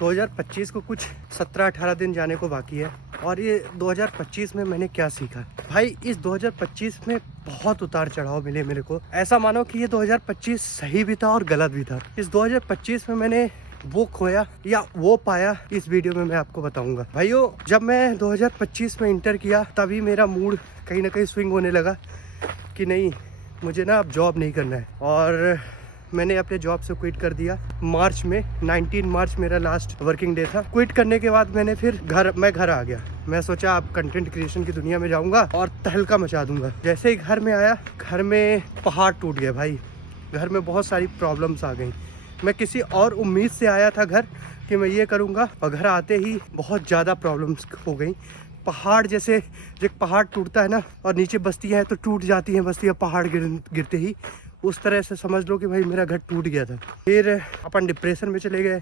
2025 को कुछ 17-18 दिन जाने को बाकी है और ये 2025 में मैंने क्या सीखा भाई। इस 2025 में बहुत उतार चढ़ाव मिले मेरे को। ऐसा मानो कि ये 2025 सही भी था और गलत भी था। इस 2025 में मैंने वो खोया या वो पाया, इस वीडियो में मैं आपको बताऊंगा। भाइयों, जब मैं 2025 में इंटर किया तभी मेरा मूड कहीं ना कहीं स्विंग होने लगा कि नहीं, मुझे ना अब जॉब नहीं करना है। और मैंने अपने जॉब से क्विट कर दिया मार्च में। 19 मार्च मेरा लास्ट वर्किंग डे था। क्विट करने के बाद मैंने फिर घर आ गया। मैं सोचा अब कंटेंट क्रिएशन की दुनिया में जाऊंगा और तहलका मचा दूंगा। जैसे ही घर में आया, घर में पहाड़ टूट गया भाई। घर में बहुत सारी प्रॉब्लम्स आ गई। मैं किसी और उम्मीद से आया था घर कि मैं ये करूँगा, और घर आते ही बहुत ज़्यादा प्रॉब्लम्स हो गई। पहाड़ जैसे जब पहाड़ टूटता है ना और नीचे बस्तियाँ हैं तो टूट जाती हैं बस्तियाँ पहाड़ गिरते ही, उस तरह से समझ लो कि भाई मेरा घर टूट गया था। फिर अपन डिप्रेशन में चले गए।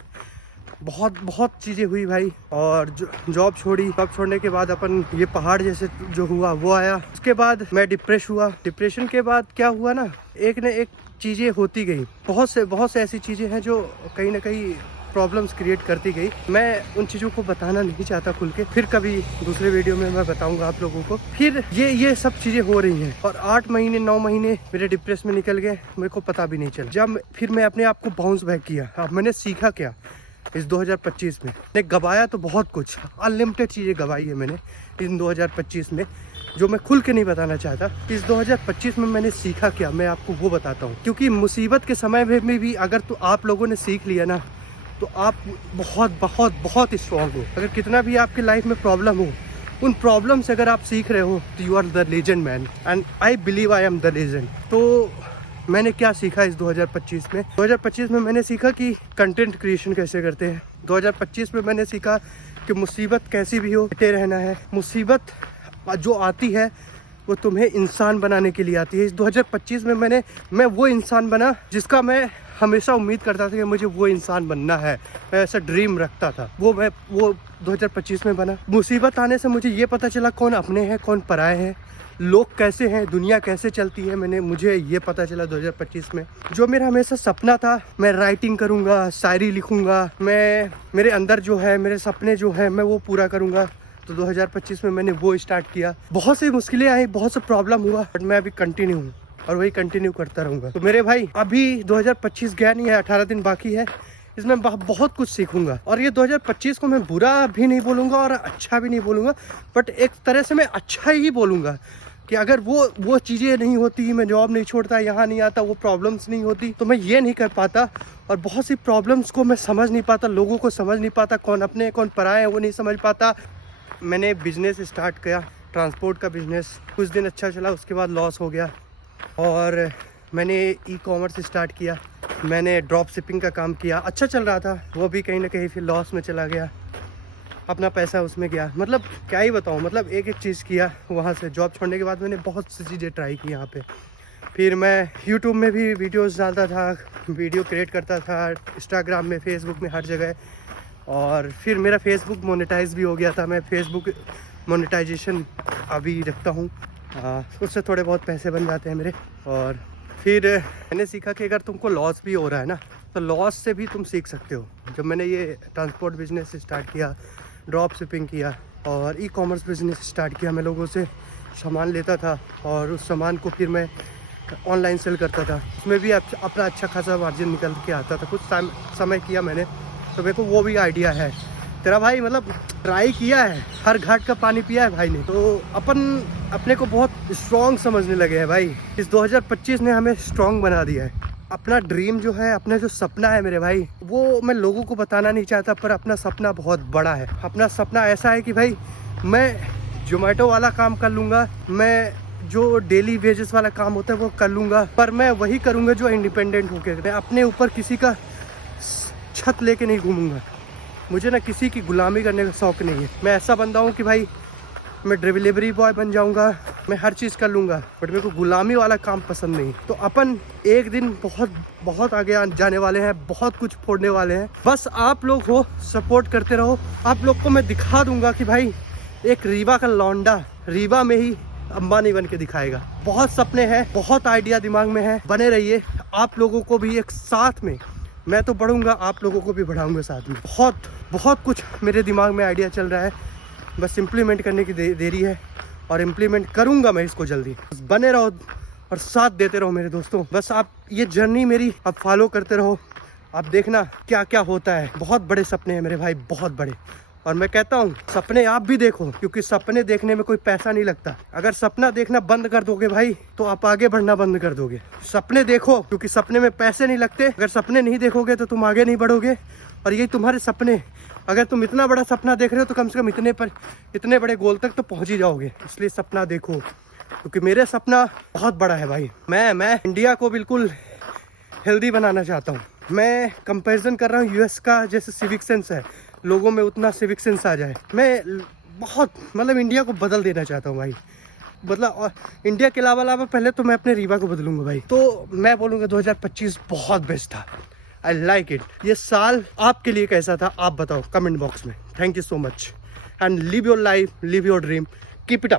बहुत चीज़ें हुई भाई। और जॉब छोड़ी। जॉब छोड़ने के बाद अपन ये पहाड़ जैसे जो हुआ वो आया। उसके बाद मैं डिप्रेस हुआ। डिप्रेशन के बाद क्या हुआ ना, एक न एक चीज़ें होती गई। बहुत से ऐसी चीज़ें हैं जो कहीं ना कहीं प्रॉब्लम्स क्रिएट करती गई। मैं उन चीज़ों को बताना नहीं चाहता खुल के, फिर कभी दूसरे वीडियो में मैं बताऊंगा आप लोगों को। फिर ये सब चीज़ें हो रही हैं और 8 महीने 9 महीने मेरे डिप्रेस में निकल गए, मेरे को पता भी नहीं चला। जब फिर मैं अपने आप को बाउंस बैक किया। अब मैंने सीखा क्या इस 2025 में? मैंने गवाया तो बहुत कुछ, अनलिमिटेड चीज़ें गवाई है मैंने इन 2025 में, जो मैं खुल के नहीं बताना चाहता। इस 2025 में मैंने सीखा क्या, मैं आपको वो बताता हूँ। क्योंकि मुसीबत के समय में भी अगर तो आप लोगों ने सीख लिया ना, तो आप बहुत स्ट्रॉन्ग हो। अगर कितना भी आपकी लाइफ में प्रॉब्लम हो, उन प्रॉब्लम से अगर आप सीख रहे हो तो you are the legend man, and I believe I am the legend. तो मैंने क्या सीखा इस 2025 में? 2025 में मैंने सीखा कि कंटेंट क्रिएशन कैसे करते हैं। 2025 में मैंने सीखा कि मुसीबत कैसी भी हो, डटे रहना है। मुसीबत जो आती है वो तुम्हें इंसान बनाने के लिए आती है। इस 2025 में मैं वो इंसान बना जिसका मैं हमेशा उम्मीद करता था कि मुझे वो इंसान बनना है। मैं ऐसा ड्रीम रखता था, वो 2025 में बना। मुसीबत आने से मुझे ये पता चला कौन अपने हैं कौन पराए हैं, लोग कैसे हैं, दुनिया कैसे चलती है। मुझे ये पता चला 2025 में। जो मेरा हमेशा सपना था, मैं राइटिंग करूँगा, शायरी लिखूँगा, मेरे अंदर जो है, मेरे सपने जो है, मैं वो पूरा करूँगा। तो 2025 में मैंने वो स्टार्ट किया। बहुत सी मुश्किलें आई, बहुत सा प्रॉब्लम हुआ, बट मैं अभी कंटिन्यू हूँ और वही कंटिन्यू करता रहूँगा। तो मेरे भाई, अभी 2025 गया नहीं है, 18 दिन बाकी है। इसमें बहुत कुछ सीखूंगा। और ये 2025 को मैं बुरा भी नहीं बोलूँगा और अच्छा भी नहीं बोलूँगा, बट एक तरह से मैं अच्छा ही बोलूँगा कि अगर वो चीज़ें नहीं होती, मैं जॉब नहीं छोड़ता, यहाँ नहीं आता, वो प्रॉब्लम्स नहीं होती, तो मैं ये नहीं कर पाता। और बहुत सी प्रॉब्लम्स को मैं समझ नहीं पाता, लोगों को समझ नहीं पाता, कौन अपने हैं कौन पराए हैं वो नहीं समझ पाता। मैंने बिजनेस स्टार्ट किया, ट्रांसपोर्ट का बिजनेस। कुछ दिन अच्छा चला, उसके बाद लॉस हो गया। और मैंने ई कॉमर्स स्टार्ट किया, मैंने ड्रॉप शिपिंग का काम किया, अच्छा चल रहा था, वो भी कहीं ना कहीं फिर लॉस में चला गया। अपना पैसा उसमें गया। मतलब क्या ही बताऊँ, मतलब एक चीज़ किया। वहाँ से जॉब छोड़ने के बाद मैंने बहुत सी चीज़ें ट्राई की यहाँ पे। फिर मैं यूट्यूब में भी वीडियोस डालता था, वीडियो क्रिएट करता था, इंस्टाग्राम में, फेसबुक में, हर जगह। और फिर मेरा फेसबुक मोनेटाइज भी हो गया था। मैं फेसबुक मोनेटाइजेशन अभी रखता हूँ, उससे थोड़े बहुत पैसे बन जाते हैं मेरे। और फिर मैंने सीखा कि अगर तुमको लॉस भी हो रहा है ना, तो लॉस से भी तुम सीख सकते हो। जब मैंने ये ट्रांसपोर्ट बिजनेस स्टार्ट किया, ड्रॉप शिपिंग किया और ई कॉमर्स बिजनेस स्टार्ट किया, मैं लोगों से सामान लेता था और उस सामान को फिर मैं ऑनलाइन सेल करता था। उसमें भी अपना अच्छा खासा मार्जिन निकल के आता था। कुछ समय किया मैंने, तो मेरे को वो भी आइडिया है। तेरा भाई मतलब ट्राई किया है, हर घाट का पानी पिया है भाई ने। तो अपन अपने को बहुत स्ट्रॉन्ग समझने लगे हैं भाई। इस 2025 ने हमें स्ट्रॉन्ग बना दिया है। अपना ड्रीम जो है, अपना जो सपना है मेरे भाई, वो मैं लोगों को बताना नहीं चाहता, पर अपना सपना बहुत बड़ा है। अपना सपना ऐसा है कि भाई मैं जोमेटो वाला काम कर लूँगा, मैं जो डेली वेजेस वाला काम होता है वो कर लूँगा, पर मैं वही करूँगा जो इंडिपेंडेंट होकर। मैं अपने ऊपर किसी का छत लेके नहीं घूमूंगा। मुझे ना किसी की गुलामी करने का शौक़ नहीं है। मैं ऐसा बंदा हूँ कि भाई मैं डिलीवरी बॉय बन जाऊँगा, मैं हर चीज़ कर लूँगा, बट मेरे को गुलामी वाला काम पसंद नहीं। तो अपन एक दिन बहुत आगे जाने वाले हैं, बहुत कुछ फोड़ने वाले हैं। बस आप लोग हो, सपोर्ट करते रहो। आप लोग को मैं दिखा दूँगा कि भाई एक रीवा का लौंडा रीवा में ही अंबानी बन के दिखाएगा। बहुत सपने हैं, बहुत आइडिया दिमाग में है, बने रहिए। आप लोगों को भी एक साथ में मैं तो बढ़ूंगा, आप लोगों को भी बढ़ाऊंगा साथ में। बहुत बहुत कुछ मेरे दिमाग में आइडिया चल रहा है, बस इम्प्लीमेंट करने की देरी है और इम्प्लीमेंट करूंगा मैं इसको जल्दी। बस बने रहो और साथ देते रहो मेरे दोस्तों। बस आप ये जर्नी मेरी आप फॉलो करते रहो, आप देखना क्या क्या होता है। बहुत बड़े सपने हैं मेरे भाई, बहुत बड़े। और मैं कहता हूँ सपने आप भी देखो, क्योंकि सपने देखने में कोई पैसा नहीं लगता। अगर सपना देखना बंद कर दोगे भाई तो आप आगे बढ़ना बंद कर दोगे। सपने देखो, क्योंकि सपने में पैसे नहीं लगते। अगर सपने नहीं देखोगे तो तुम आगे नहीं बढ़ोगे। और यही तुम्हारे सपने, अगर तुम इतना बड़ा सपना देख रहे हो तो कम से कम इतने बड़े गोल तक तो पहुँच ही जाओगे। इसलिए सपना देखो, क्योंकि मेरे सपना बहुत बड़ा है भाई। मैं इंडिया को बिल्कुल हेल्दी बनाना चाहता हूँ। मैं कंपैरिजन कर रहा हूँ यूएस का, जैसे सिविक सेंस है लोगों में, उतना सिविक सेंस आ जाए। मैं बहुत मतलब इंडिया को बदल देना चाहता हूँ भाई। मतलब इंडिया के अलावा पहले तो मैं अपने रीवा को बदलूंगा भाई। तो मैं बोलूँगा 2025 बहुत बेस्ट था। I like it. ये साल आपके लिए कैसा था आप बताओ कमेंट बॉक्स में। Thank you so much and live your life, live your dream, keep it up.